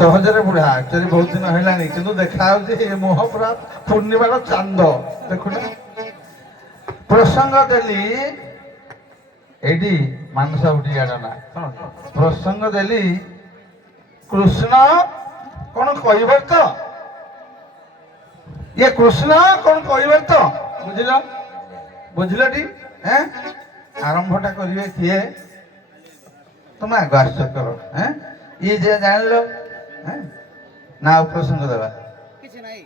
ସହଜରେ ବୁଢା ଆକ୍ଚୁଆଲି ବହୁତ ଦିନ ହେଲାଣି କିନ୍ତୁ ଦେଖା ହଉଛି ମୁହଁ ପୁରା ପୂର୍ଣ୍ଣିମାର ଚାନ୍ଦ ଦେଖୁନ। ପ୍ରସଙ୍ଗ ଦେଲି ଏଇଠି ମାନସ ଉଠି ନା ପ୍ରସଙ୍ଗ ଦେଲି କୃଷ୍ଣ କଣ କହିବ ତ ଇଏ କୃଷ୍ଣ କଣ କହିବ ତ ବୁଝିଲ ବୁଝିଲଟି ଆରମ୍ଭଟା କରିବେ କିଏ ତମେ ଆଗ ଆଶ୍ଚର୍ଯ୍ୟ କର ଇଏ ଯେ ଜାଣିଲ ନା ପ୍ରସଙ୍ଗ ଦେବା କିଛି ନାହିଁ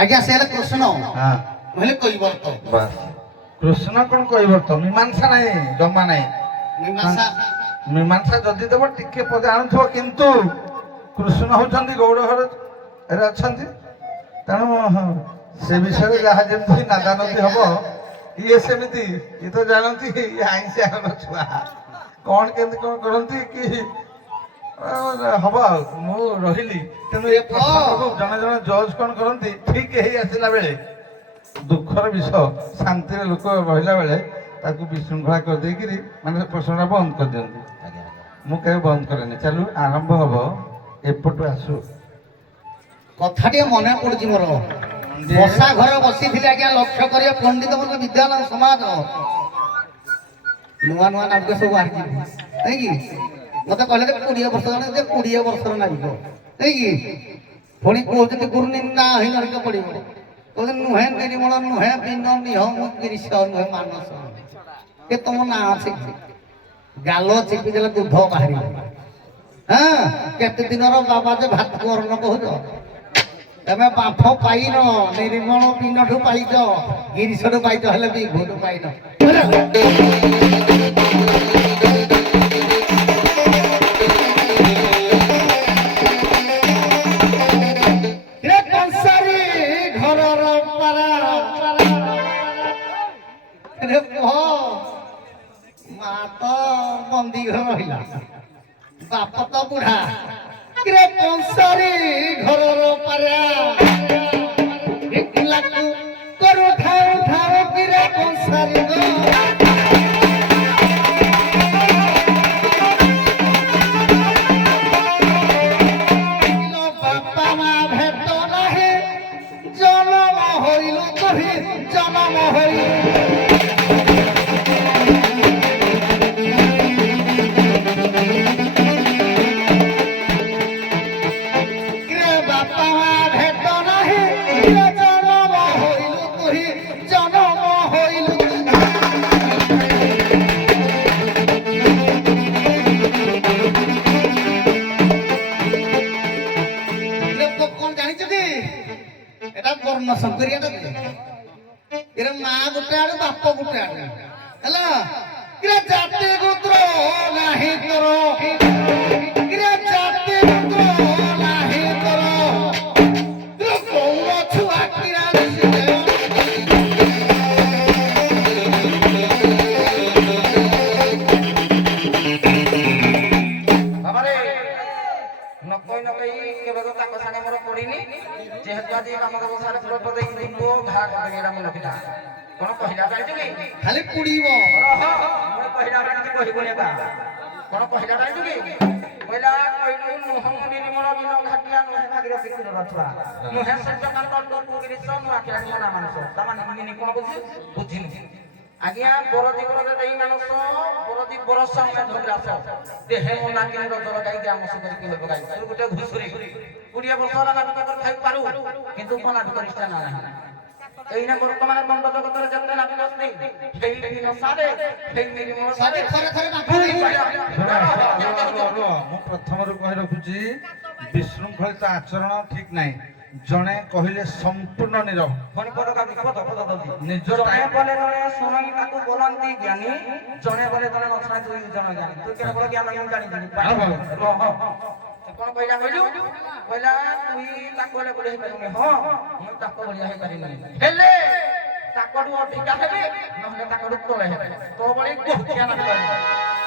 ଆଜ୍ଞା ସେ ହେଲେ କୃଷ୍ଣ କହିଲେ କହିବ ତ ବାସ୍ କୃଷ୍ଣ କଣ କହିବ ତ ମୀମାଂସା ନାହିଁ ଜମା ନାହିଁ ମୀମାଂସା ଯଦି ଦେବ ଟିକେ ପଦେ ଆଣୁଥିବ କିନ୍ତୁ କୃଷ୍ଣ ହଉଛନ୍ତି ଗୌଡ଼ ଘରରେ ଅଛନ୍ତି ତେଣୁ ସେ ବିଷୟରେ ଯାହା ଯେମିତି ନାଦାନଦୀ ହବ ଇଏ ସେମିତି ଇଏ ତ ଜାଣନ୍ତି ଇଏ ଆଇଁଷିଆ ଛୁଆ କଣ କେମିତି କଣ କରନ୍ତି କି ହବ ଆଉ ମୁଁ ରହିଲି ତେଣୁ ଏ ପ୍ରସଙ୍ଗକୁ ଜଣେ ଜଣେ ଜଜ୍ କଣ କରନ୍ତି ଠିକ ହେଇ ଆସିଲା ବେଳେ ଦୁଃଖର ବିଷୟ ଶାନ୍ତିରେ ଲୋକ ରହିଲା ବେଳେ ତାକୁ ବିଶୃଙ୍ଖଳା କରିଦେଇକିରି ମାନେ ପ୍ରସଙ୍ଗଟା ବନ୍ଦ କରିଦିଅନ୍ତି ମୁଁ କେବେ ବନ୍ଦ କରେନି ଚାଲୁ ଆରମ୍ଭ ହବ ଏପଟୁ ଆସୁ କଥା ଟିକେ ମନେ ପଡୁଛି ମୋର ବସା ଘରେ ବସିଥିଲେ ଆଜ୍ଞା ଲକ୍ଷ୍ୟ କରିବା ପଣ୍ଡିତ ବର୍ଗ ବିଦ୍ୟାଳୟ ସମାଜ ନୂଆ ନୂଆ ନାଟକ ସବୁ ବାହାରିଛି ନାଇଁକି ମତେ କହିଲେ 20 ବର୍ଷ ଜଣେ 20 ବର୍ଷର ନାଟକ ନାଇଁକି ପୁଣି କହୁଛନ୍ତି ଗୁରୁ ନିନ୍ଦା ହେଇ ନାଟକ ପଡିବ କହୁଛନ୍ତି ନୁହେଁ ନିର୍ମଳ ନୁହେଁ ବିନ ନିହ ମୁଁ ଗିରିଶ ନୁହେଁ ମାନସ ଏ ତମ ନାଁ ଅଛି ଗାଲ ଚିପି ଦେଲେ ଦୁଧ ବାହାରିବ କେତେ ଦିନର ବାବା ଯେ ଭାତ ବର୍ଣ୍ଣ କହୁଛ ତମେ ବାଫ ପାଇନ ନିର୍ମଳ ବିନଠୁ ପାଇଛ ଗିରିଶଠୁ ପାଇଛ ହେଲେ ବି ଭୁଲୁ ପାଇନ ଘରର ମା ତ ବନ୍ଦୀ ଘର ରହିଲା ବାପ ତ ବୁଢା କଂସାରୀ ଘରର ପାରା କରୁ ଠାଉ ଠାଉ କିରେ କଂସାରୀ ବାପା ମା ଭେଟ ନାହିଁ ଜନମ ହଇଲୁ ତୁହି ଜନମ ହଇଲୁ ମା ଗୋଟେ ଆଡେ ବାପ ଗୋଟେ ଆଡେ ହେଲା ଜାତି ଗୋତ୍ର ନାହିଁ ତୋର ଜାତି ଗୋତ୍ର ନାହିଁ ତୋର କୌଣ ଛୁଆ କିରା যেহেতু আজ আমার বসার পুরো দেখি দিব ঘা করে এরা মনে কিনা কোন কহিলা জানিছো কি খালি পুড়িব মই কহিলা জানি কহিব নেবা কোন কহিলা জানিছো কি কইলা কইলু মোহম নির্মল বিন ঘাটিয়া নহে ভাগির সিকির রছুয়া নহে সত্য কান্ত পুগিরি সম আখিয়া না মানুষ তামান নিনি কোন বুঝি বুঝিনি আজ্ঞা বরদি বরদে দেই মানুষ বরদি বরস সঙ্গে ধরাস দেহে মোনা কিনে রজর গাই দে আমস করি কি হইব গাই তুই গুটে ঘুষুরি 20 ବର୍ଷ ହେଲା ନାଟକ କରି ଖାଇ ପାରୁ କିନ୍ତୁ କୋ ନାଟକ ଇଚ୍ଛା ନା ନାହିଁ ଏଇନା ବର୍ତ୍ତମାନ ବଣ୍ଡ ଜଗତରେ ଯେତେ ନାଟକ ଅଛି ସେଇ ଦିନ ସାରେ ସେଇ ନିର୍ମଳ ସାରେ ଥରେ ଥରେ ନାଟକ ମୁଁ ପ୍ରଥମରୁ କହି ରଖୁଛି ବିଶୃଙ୍ଖଳିତ ଆଚରଣ ଠିକ ନାହିଁ ଜଣେ କହିଲେ ସମ୍ପୂର୍ଣ୍ଣ ନିରବ ନିଜର ବୋଲେ ଜଣେ ଶୁଣି ତାକୁ ବୋଲନ୍ତି ଜ୍ଞାନୀ ଜଣେ ବୋଲେ ଜଣେ ନଶୁଣା ଦୁଇ ଜଣ ଜ୍ଞାନୀ ତୁ କେବଳ ବୋଲ ଜ୍ଞାନ ଜ୍ଞାନ ଜାଣିଛୁ କଣ କହିଲା କହିଲୁ କହିଲା ତୁଇ ତାକୁ ହେଲେ ବଳି ହେଇପାରିବୁନି ହଁ ମୁଁ ତାକୁ ବଳିଆ ହେଇପାରିନି ହେଲେ ତାକଠୁ ଅଧିକା ହେବି ନହେଲେ ତାକଠୁ ତଳେ ହେବି ତୋ ବଳି ଗୋଟିଆ ନା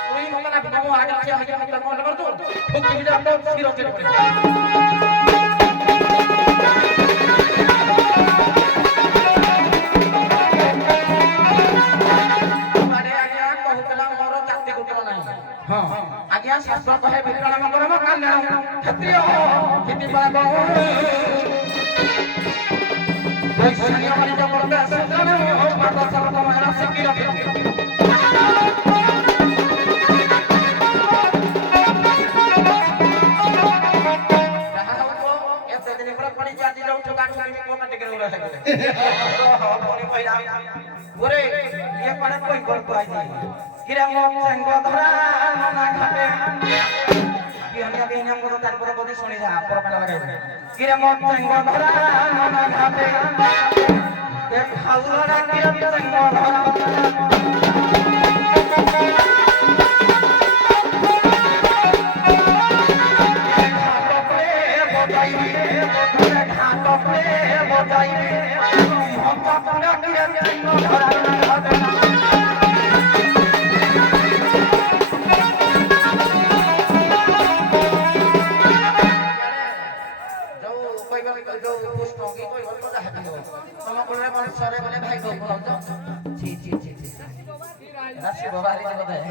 ତୁଇ ମତେ ନା ମୁଁ ଆগে ଠିଆ ହେଇକି ମତେ କଣ କରୁଛୁ ଫୁକି ଯା ତ ଶିର ଚିର କରି ଆଜ୍ଞା শাস্ত্র কহে বিপ্লব করম কল্যাণ ক্ষত্রিয় নীতি পাব বৈষ্ণবী মানে জবরদস্ত সুতরাং পাদ সর্বময় শিকির ওরে ইয়ে পারে কই গল্প আইছি কিরা মত সঙ্গ ধরা না ঘাটে কি হনিয়া কে নিয়ম কথা তারপরে বদি শুনি যা পরকাটা লাগাই কিরা মত সঙ্গ ধরা না ঘাটে এক হাউলরা কিরা সঙ্গ ধরা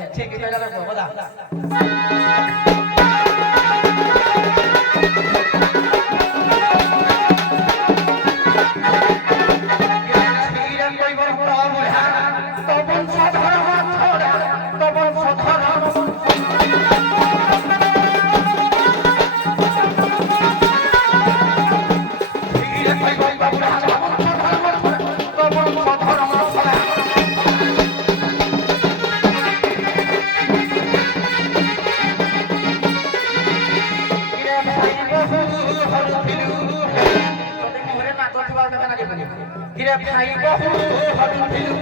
ঠিক কিরে ভাই বহু হবিলু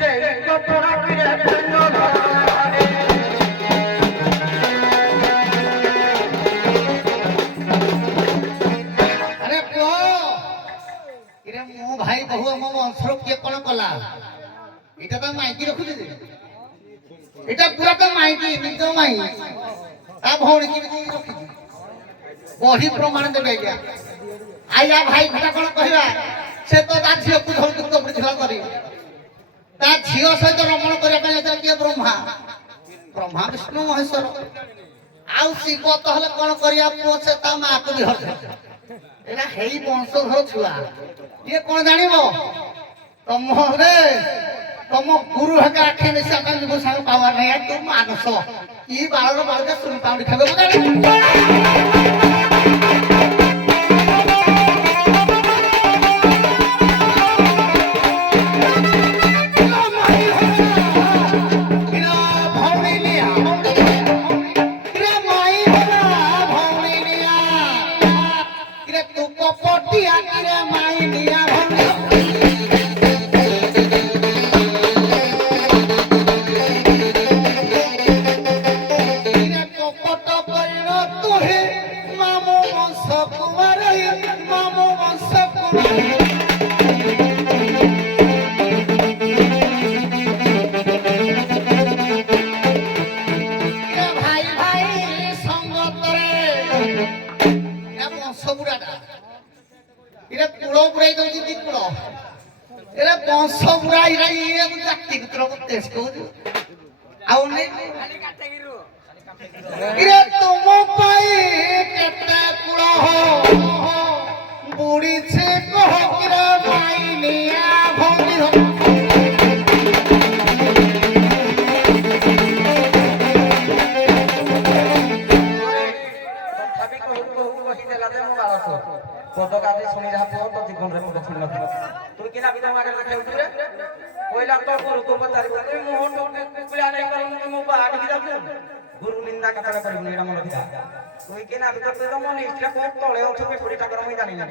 দেই কপড়া কিরে বন্ধ ধরে আরে কো কিরে মো ভাই বহু মো বংশর কে কোন কলা এটা তো মাইকি রখুছি এটা পুরা তো মাইকি নিজ মাই তা ভৌড়ি কি রখুছি বহি প্রমাণ দেবে আজ্ঞা আইয়া ভাই কথা কোন কহিবা সে তো তা ঝিওକୁ ধৌতুক বুঝিলা করি তা ঝিও সহিত রমণ করিয়া পাই এটা কি ব্রহ্মা ব্রহ্মা বিষ্ণু মহেশ্বর আউ শিব তো হলে কোন করিয়া পৌঁছে তা মাକୁ বিহর এটা হেই বংশধর ছুয়া ইয়ে কোন জানিব তমরে তম গুরু হেকে আখে নিশা কাল জীব সাং পাওয়া নাই তু মানুষ ই বালর বালকে শুনি পাউনি খাবে বুঝালি গুরু নিন্দা কথা করিবনি এটা মনে রাখা তুই কেনা ভিতর তো মনে ইচ্ছা কোন তলে অথবা পুরি ঠাকুর আমি জানি না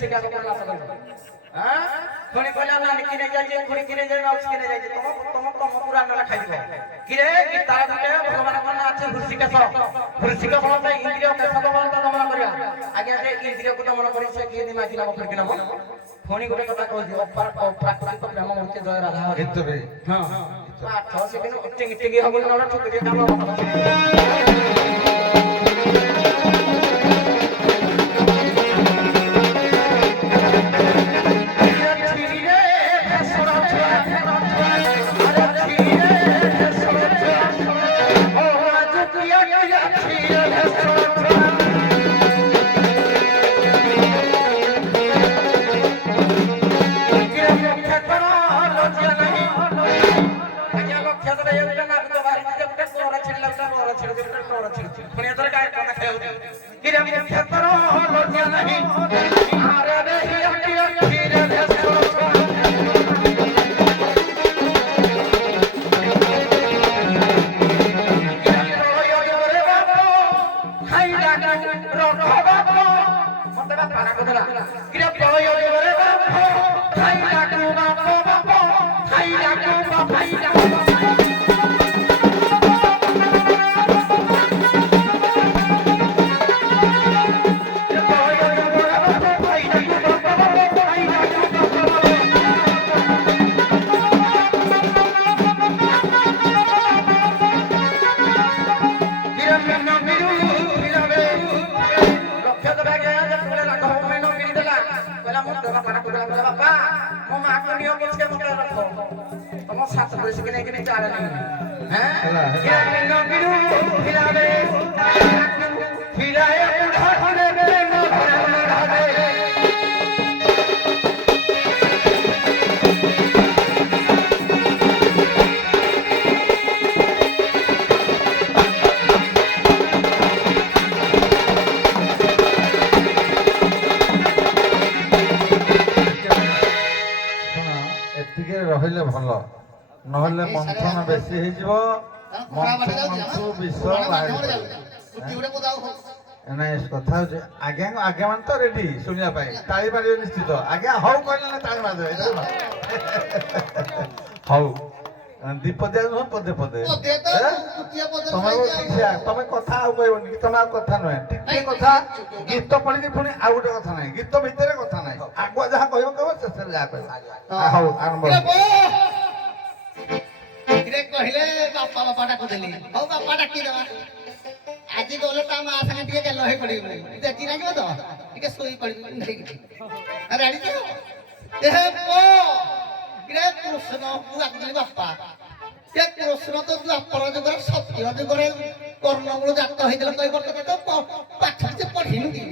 সেটা করে নাচ করবে হ্যাঁ কোনে কইলা না কিনে যাই যে কোনে কিনে যাই মাউস কিনে যাই তোমার পুরা না খাই দিব কিরে কি তারা দুটো ভগবান কোন আছে হুরসিকা বলতে ইন্দ্রিয় কেসব বলতে দমন করিয়া আগে যে ইন্দ্রিয় কো দমন করি সে কি নিমা দিলা বকর কিনা ফোনি গোটে কথা কই দিও প্রাকৃতিক প্রেম হচ্ছে জয় রাধা কিন্তু রে হ্যাঁ পাঠ সেখানে টিঙ্গি টিঙ্গি হবল না ঠিক দিয়ে কাম ଏତିକି ରହିଲେ ଭଲ ନହେଲେ ମନ୍ଥନ ବେଶୀ ହେଇଯିବ ମନ୍ଥୁ ବିଷ ନାଇଁ କଥା ହଉଛି ଆଜ୍ଞା ଆଜ୍ଞା ମାନେ ତ ରେଡି ଶୁଣିବା ପାଇଁ ତାଳି ମାରିବେ ନିଶ୍ଚିତ ଆଜ୍ଞା ହଉ କହିଲେ ନା ତାଳି ମାରିଦେବେ ହଉ ଦୀପଦିଆ ନୁହଁ ପଦେ ପଦେ ତମେ କଥା ଆଉ କହିବନି କି ତମେ ଆଉ କଥା ନୁହେଁ ଟିକେ କଥା ଗୀତ ପଢିକି ପୁଣି ଆଉ ଗୋଟେ କଥା ନାହିଁ ଗୀତ ଭିତରେ କଥା ନାହିଁ ଆଗୁଆ ଯାହା କହିବ କହିବ ଶେଷରେ ଯାହା କହିବ ହଉ ଆରମ୍ଭ କହିଲେ ବାପା ବାପା ଡାକୁଥିଲି ହଉ ବାପା ଡାକିଦେବା ଆଜି ଗଲେ ତା ମା ସାଙ୍ଗେ ଟିକେ ଗେଲ ହେଇ ପଡିବ ଦେଖି ଲାଗିବ ତ ଟିକେ ଶୋଇ ପଡିବି ରାଡି ତ କୃଷ୍ଣ ଡାକୁଥିଲି ବାପା ସେ କୃଷ୍ଣ ତ ଦ୍ୱାପର ଯୁଗରେ ସତ୍ୟ ଯୁଗରେ କର୍ଣ୍ଣମୂଳ ଜାତ ହେଇଥିଲା କହିବର୍ତ୍ତ ତ ପାଠ ସେ ପଢିନୁ କି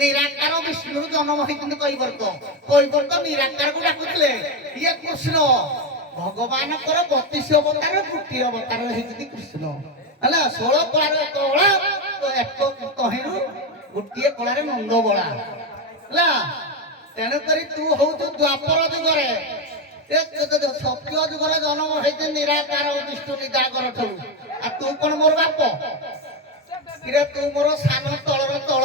ନିରାକାର ବିଷ୍ଣୁରୁ ଜନ୍ମ ହେଇଛନ୍ତି କହିବର୍ତ୍ତ ନିରାକାରକୁ ଡାକୁଥିଲେ ଇଏ କୃଷ୍ଣ ଭଗବାନଙ୍କର 32 ଅବତାର ଗୋଟିଏ ଅବତାର ହେଇଛନ୍ତି କୃଷ୍ଣ ହେଲା 16 କଳାର ଏକ ତହିଁରୁ ଗୋଟିଏ କଳାରେ ନନ୍ଦ ବଳା ହେଲା ତେଣୁକରି ତୁ ହଉଛୁ ଦ୍ୱାପର ଯୁଗରେ ସତ୍ୟ ଯୁଗରେ ଜନ୍ମ ହେଇଛି ନିରାକାର ବିଷ୍ଣୁ ନିରାକର ଠାରୁ ଆଉ ତୁ କଣ ମୋର ବାପ କିରେ ତୁ ମୋର ସାନ ତଳର ତଳ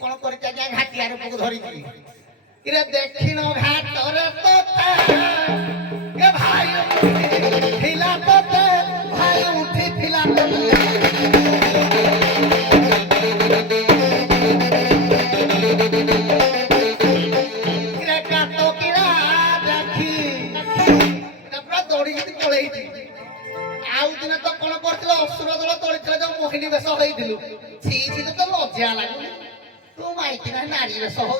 कौन कर घाटिया धरिकी देखिन घाटर भाई भाई उठी दौड़ी पलि आउ दिन तो कौन कर असुर दल तोड़ी जो मोहिनी बेश होइथिलु तो लज्जा लगुनी तू माइकी ना नारी बेश हो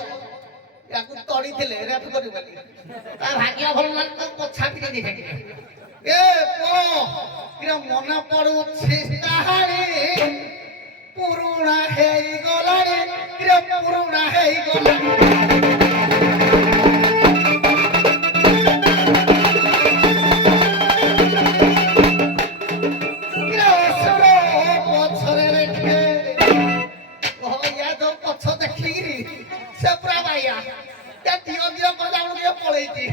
याकू तोड़ी थिले रेप करी बोली ता भाग्य भल ना तो कछा पिटे दिखे ए पो किरा मन पड़ु छी ताहारी পুরুଣା ହେଇଗଲାଣି କିରେ ପୁରୁଣା ହେଇଗଲାଣି କିରେ ଅସୁର ପଛରେ ଦେଖେ ୟା ଯୋଉ ପଛ ଦେଖିକିରି ସେ ପୁରା ବାଇଆ ତା ଦିଅ ଦିଅ କରି ଆମକୁ ଟିକେ ପଳେଇଛି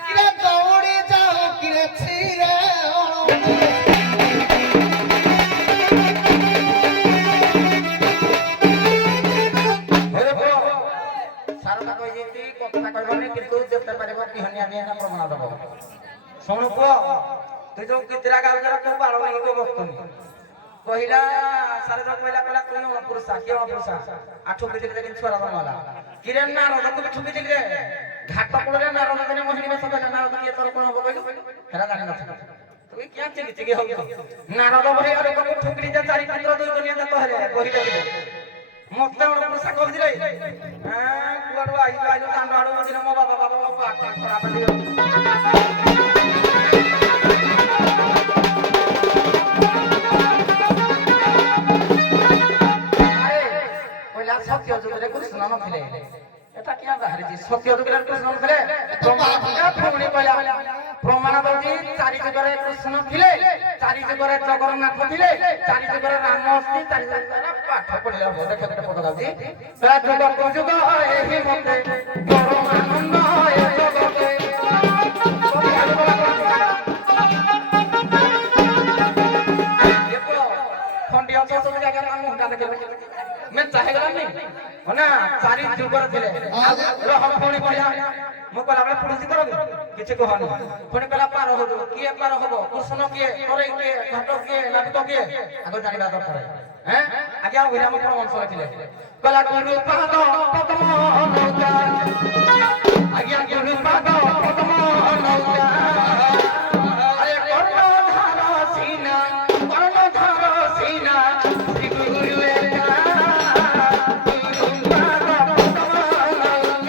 କିରେ ଦୌଡ଼ି ଯାଉ କିରେ ଛିରେ ସାରଟା କହିଛି କଥା କହିବନି କିନ୍ତୁ ଯେତେ ପାରିବ ବିହନି ଆଣି ଏନା ପ୍ରମାଣ ଦବ ଶୁଣୁ ପୁଅ ତୁ ଯୋଉ ଗୀତରା ଗାଉଛର କୋଉ ବାଳ ନେଇକି ତୁ ବସୁନି କହିଲା ସାରେ ଯୋଉ କହିଲା କହିଲା ତୁଇ ଅଣପୁରୁଷା କିଏ ଅଣପୁରୁଷା ଆଠୁ ପିଟିଲେ କିନ୍ତୁ ଛୁଆର ଜନ୍ମ ହେଲା କିରେ ନାରଦକୁ ବି ଠୁକିଥିଲେ ଘାଟ କୂଳରେ ନାରଦ ଦିନେ ମୋହିନୀ ବେଶ କହିଲା ନାରଦ କିଏ ତୋର କଣ ହବ କହିଲୁ ହେରା ଜାଣିନଥିଲା তুই কি চিকি চিকি হউছ নারদ ভয় আর কোন ঠুকরি যা চারি পুত্র দুই দুনিয়া যা কহরে বহিলে দিব মতে ওর পুষা কহি রে হ্যাঁ কুয়াড়ু আইলো আইলো দান্ড আড়ু দিন মো বাবা বাবা বাবা আটা খরা পালি আরে কইলা সত্য যুগরে কৃষ্ণ নথিলে এটা কি বাহারিছি সত্য যুগরে কৃষ্ণ নথিলে প্রমাণ পুনি কইলা প্রমাণ দউছি চারি যুগরে কৃষ্ণ থিলে চারি যুগরে জগন্নাথ থিলে চারি যুগরে রাম অস্তি চারি যুগরে পাঠ পড়িলা দেখে দেখে পদ গাউছি তা যুগ যুগ এহি মতে পরম আনন্দ এ জগতে দেখো খন্ডিয়া তো জায়গা নাম মুখটা দেখে মে চাহে গলানি না চারি যুগরে থিলে রহ পুনি পড়িয়া মো কলা বলে পুলিশ করবে কিছু কহনি পুনি কলা পার হব কিয়ে পার হব কৃষ্ণ কিয়ে করে কিয়ে ঘাট কিয়ে নাবিক কিয়ে আগে জানিবা দরকার হ্যাঁ আগে আর বিরাম প্রমাণ করেছিলে কলা গুরু পাদ পদ্ম নৌকা আগে গুরু পাদ পদ্ম নৌকা আরে কর্ণধার সিনা শ্রী গুরু একা গুরু পাদ পদ্ম নৌকা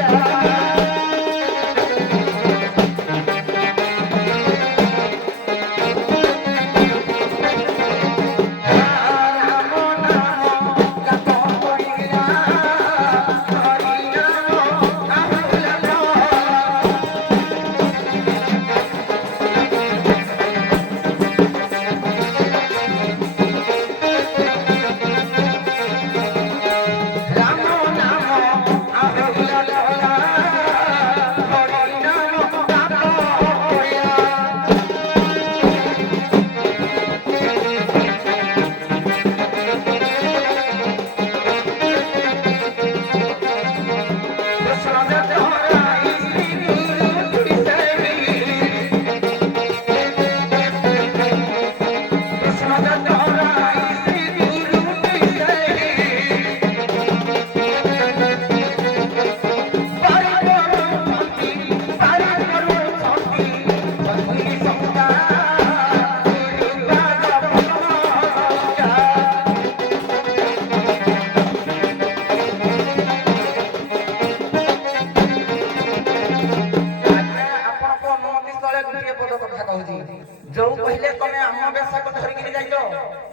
जो पहले तमे हम बेसा को धर के जाइलो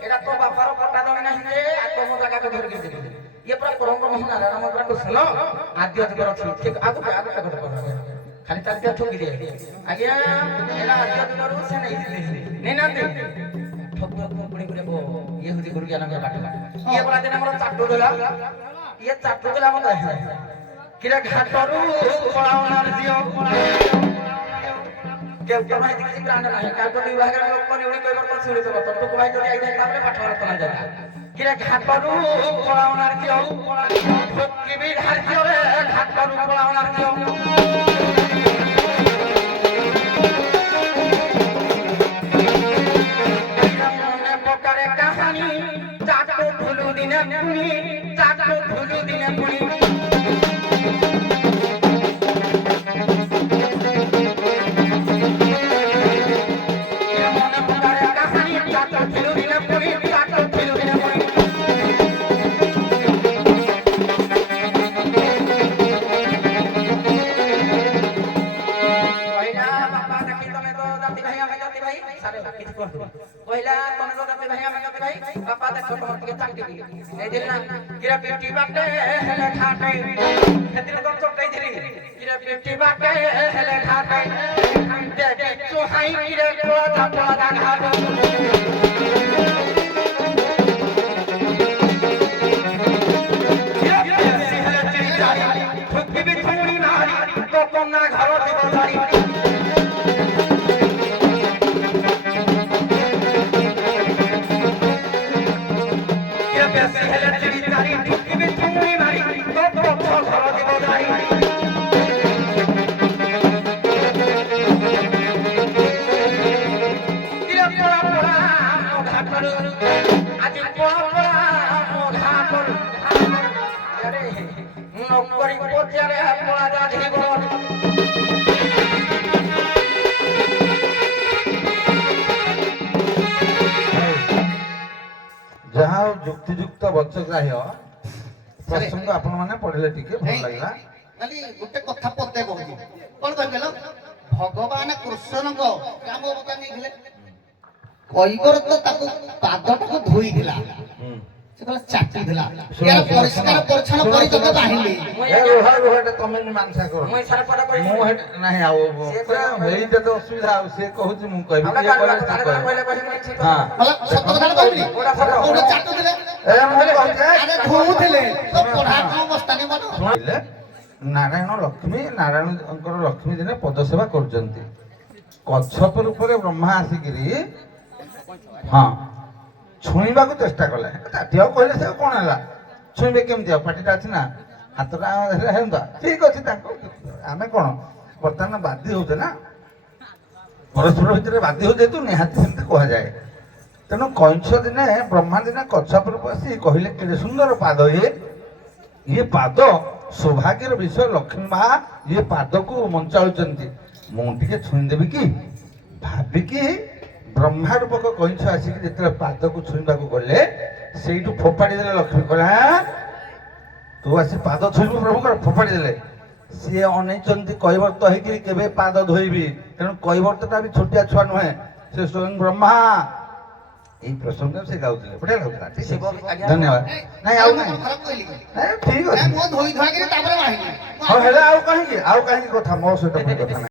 एटा तो बापार पट्टा जमी नाही जे आको मो जगह को धर के देबे ये पूरा परम महीना राम पूरा कृष्ण आद्य जुगर अछि ठीक आगु आगु आगु खाली चालते ठोकी दे आज्ञा एला आद्य जुगर से नहीं ना दे ठोक ठोक पुणी पुणी को ये हुदी गुरु ज्ञान का बात ये पूरा दिन हमर चाटो देला ये चाटो देला मत किरा घाटरू पळावणार जियो के भाई किसी ब्रांड नाही काल तो विभाग रे लोक कोनी उडी कइबर तो सुळी तो तो को भाई जोडी आइ जाय ताबले पाठ वाला तना जाय किरे घाटरू पळावणार जियो ठोकी बि धार जियो रे घाटरू पळावणार जियो मने पकारे कहानी चाटो भुलु दिने पुनी चाटो भुलु दिने पुनी ସାରେ କିଛି କୁହନ୍ତୁ କହିଲା ତମେ ତ କେତେ ଭାଇ ଆମେ କେତେ ଭାଇ ବାପା ଦେଖ ତମର ଟିକେ ଚାକିରି ନେଇଥିଲି ନା କିରା ପିଟି ବାଟେ ହେଲେ ଖାଟେ ସେଥିରେ ତ ଚଟେଇଥିଲି କିରା ପିଟି ବାଟେ ହେଲେ ଖାଟେ ଦେଖେ ଚୁହାଇ କିରେ କୋଳା ଚାପଳା ଘାଟ কন্যা ঘর দিব বাড়ি কে বেশি হেলে চিড়ি চারি ঢুকিবি চুমুনি মারি কত ঘর দিব বাড়ি কিরে পোড়া পোড়া ঘাটল আজি পোড়া পোড়া ঘাটল আরে নকরি পচারে পোড়া রাধিব ଯାହା ହଉ ଯୁକ୍ତିଯୁକ୍ତ ବଚଗ୍ରାହ୍ୟ ପ୍ରସଙ୍ଗ ଆପଣ ମାନେ ପଢିଲେ ଟିକେ ଭଲ ଲାଗିଲା। ଖାଲି ଗୋଟେ କଥା ପଦେ କହୁଛି କଣ କହିଲ ଭଗବାନ କୃଷ୍ଣଙ୍କ କାମ କଥା ନେଇଥିଲେ କୈବର ତ ତାକୁ ପାଦଟାକୁ ଧୋଇଥିଲା ସେ କହିଲା ଚାଟିଥିଲା ୟାର ପରିଷ୍କାର ପରିଚ୍ଛନ୍ନ କରି ତତେ ବାହିଲି ରୁହ ତମେ ମାଂସା କର ମୁଁ ସାରା ପଡା କରି ମୁଁ ନାହିଁ ଆଉ ହେଇଟା ତ ଅସୁବିଧା ଆଉ ସେ କହୁଛି ମୁଁ କହିବି ଆମେ ଇଏ କହିଲେ କହିଲେ ସେ କହିବ। କହିଲେ ଠିକ ହଁ ହେଲା ସତ କଥା କହିଲି କୋଉଟା ଚାଟୁଥିଲେ ଏ ମୁଁ କହୁଛି ଆରେ ଧୋଉଥିଲେ ତ ପଢା କଣ ମସ୍ତାନି ମନ ଶୁଣିଲେ ନାରାୟଣ ନାରାୟଣଙ୍କର ଲକ୍ଷ୍ମୀ ଦିନେ ପଦସେବା କରୁଛନ୍ତି କଚ୍ଛପ ରୂପରେ ବ୍ରହ୍ମା ଆସିକିରି ହଁ ଛୁଇଁବାକୁ ଚେଷ୍ଟା କଲେ ଚାଟିବାକୁ କହିଲେ ସେ କଣ ହେଲା ଛୁଇଁବେ କେମିତି ଆଉ ପାଟିଟା ଅଛି ନା ହାତଟା ହେନ୍ତା ଠିକ ଅଛି ତାଙ୍କୁ ଆମେ କଣ ବର୍ତ୍ତମାନ ବାଦି ହଉଛେ ନା ପରସ୍ପର ଭିତରେ ବାଦି ହଉ ଯେହେତୁ ନିହାତି ସେମିତି କୁହାଯାଏ ତେଣୁ କଇଁଛ ଦିନେ ବ୍ରହ୍ମା ଦିନେ କଚ୍ଛପ ରୂପ ଆସି କହିଲେ କେତେ ସୁନ୍ଦର ପାଦ ଇଏ ପାଦ ସୌଭାଗ୍ୟର ବିଷୟ ଲକ୍ଷ୍ମୀ ମା ଇଏ ପାଦକୁ ମଞ୍ଚାଉଛନ୍ତି ମୁଁ ଟିକେ ଛୁଇଁଦେବି କି ଭାବିକି ବ୍ରହ୍ମା ରୂପକ କଇଁଛ ଆସିକି ଯେତେବେଳେ ପାଦକୁ ଛୁଇଁବାକୁ ଗଲେ ସେଇଠୁ ଫୋପାଡ଼ି ଦେଲେ ଲକ୍ଷ୍ମୀ କହିଲେ ତୁ ଆସି ପାଦ ଛୁଇଁବୁ ପ୍ରଭୁଙ୍କର ଫୋପାଡ଼ି ଦେଲେ ସିଏ ଅନେଇଛନ୍ତି କୈବର୍ତ୍ତ ହେଇକିରି କେବେ ପାଦ ଧୋଇବି ତେଣୁ କୈବର୍ତ୍ତଟା ବି ଛୋଟିଆ ଛୁଆ ନୁହେଁ ସେ ସ୍ୱୟଂ ବ୍ରହ୍ମା এই প্রসঙ্গে সে গাউଥିଲେ বড়িয়া লাগুଥିଲା ঠিক আছে ধন্যবাদ নাই ଆଉ ନାହିଁ ଖରାପ କହିଲି ନାଇଁ ଠିକ ଅଛି ମୁଁ ଧୋଇ ଧୁଆକିରି ତାପରେ ବାହିଲି ହଉ ହେଲେ ଆଉ କାହିଁକି କଥା ମୋ ସହିତ କଥା ନାହିଁ